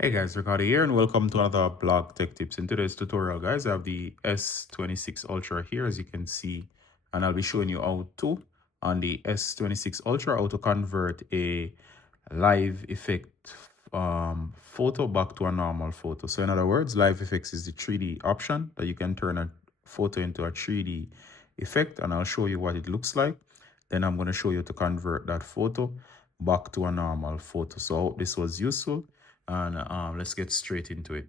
Hey guys, Ricardo here and welcome to another blog tech tips. In today's tutorial guys, I have the S26 Ultra here as you can see, and I'll be showing you how to on the S26 Ultra how to convert a live effect photo back to a normal photo. So in other words, live effects is the 3D option that you can turn a photo into a 3D effect, and I'll show you what it looks like. Then I'm going to show you to convert that photo back to a normal photo. So I hope this was useful, and let's get straight into it.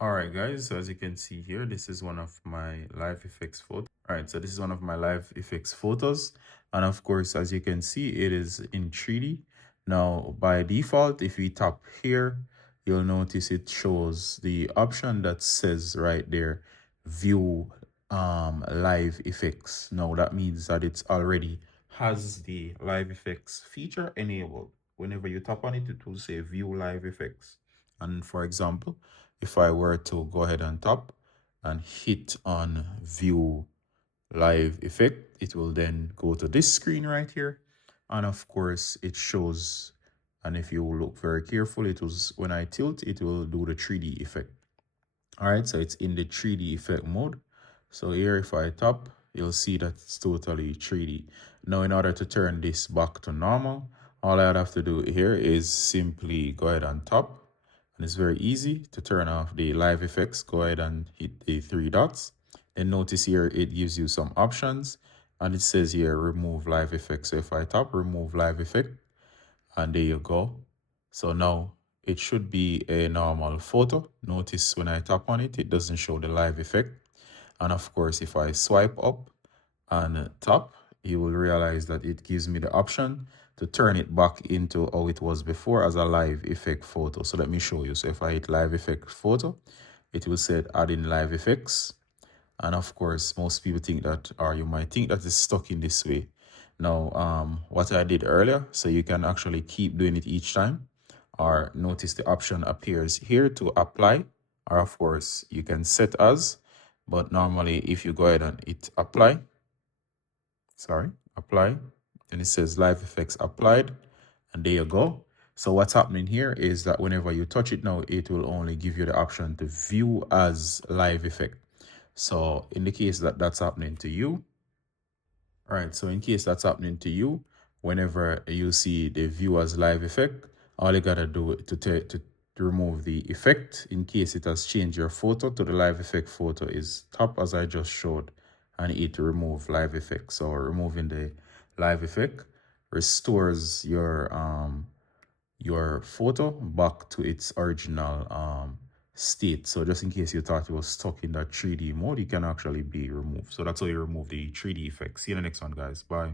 All right guys, so as you can see here, this is one of my live effects photos. All right, so this is one of my live effects photos, and of course, as you can see, it is in 3D. Now by default, if we tap here, you'll notice it shows the option that says right there, view live effects. Now that means that it's already has the live effects feature enabled. Whenever you tap on it, it will say view live effects. And for example, if I were to go ahead and tap and hit on view live effect, it will then go to this screen right here. And of course it shows, and if you look very carefully, it was when I tilt, it will do the 3D effect. All right, so it's in the 3D effect mode. So here, if I tap, you'll see that it's totally 3D. Now, in order to turn this back to normal, all I'd have to do here is simply go ahead and tap. And it's very easy to turn off the live effects. Go ahead and hit the three dots. And notice here, it gives you some options. And it says here, remove live effect. So if I tap remove live effect, and there you go. So now it should be a normal photo. Notice when I tap on it, it doesn't show the live effect. And of course, if I swipe up and tap, you will realize that it gives me the option to turn it back into how it was before as a live effect photo. So let me show you. So if I hit live effect photo, it will say add in live effects. And of course, most people think that, or you might think that it's stuck in this way. Now, what I did earlier, so you can actually keep doing it each time, or notice the option appears here to apply, or of course, you can set as, but normally if you go ahead and hit apply, apply, then it says live effects applied, and there you go. So what's happening here is that whenever you touch it now, it will only give you the option to view as live effect. So in the case that that's happening to you, all right, so in case that's happening to you, whenever you see the view as live effect, all you gotta do to remove the effect in case it has changed your photo to the live effect photo is tap as I just showed and hit remove live effect. So removing the live effect restores your photo back to its original state. So just in case you thought it was stuck in that 3D mode, it can actually be removed. So that's how you remove the 3D effect. See you in the next one, guys. Bye.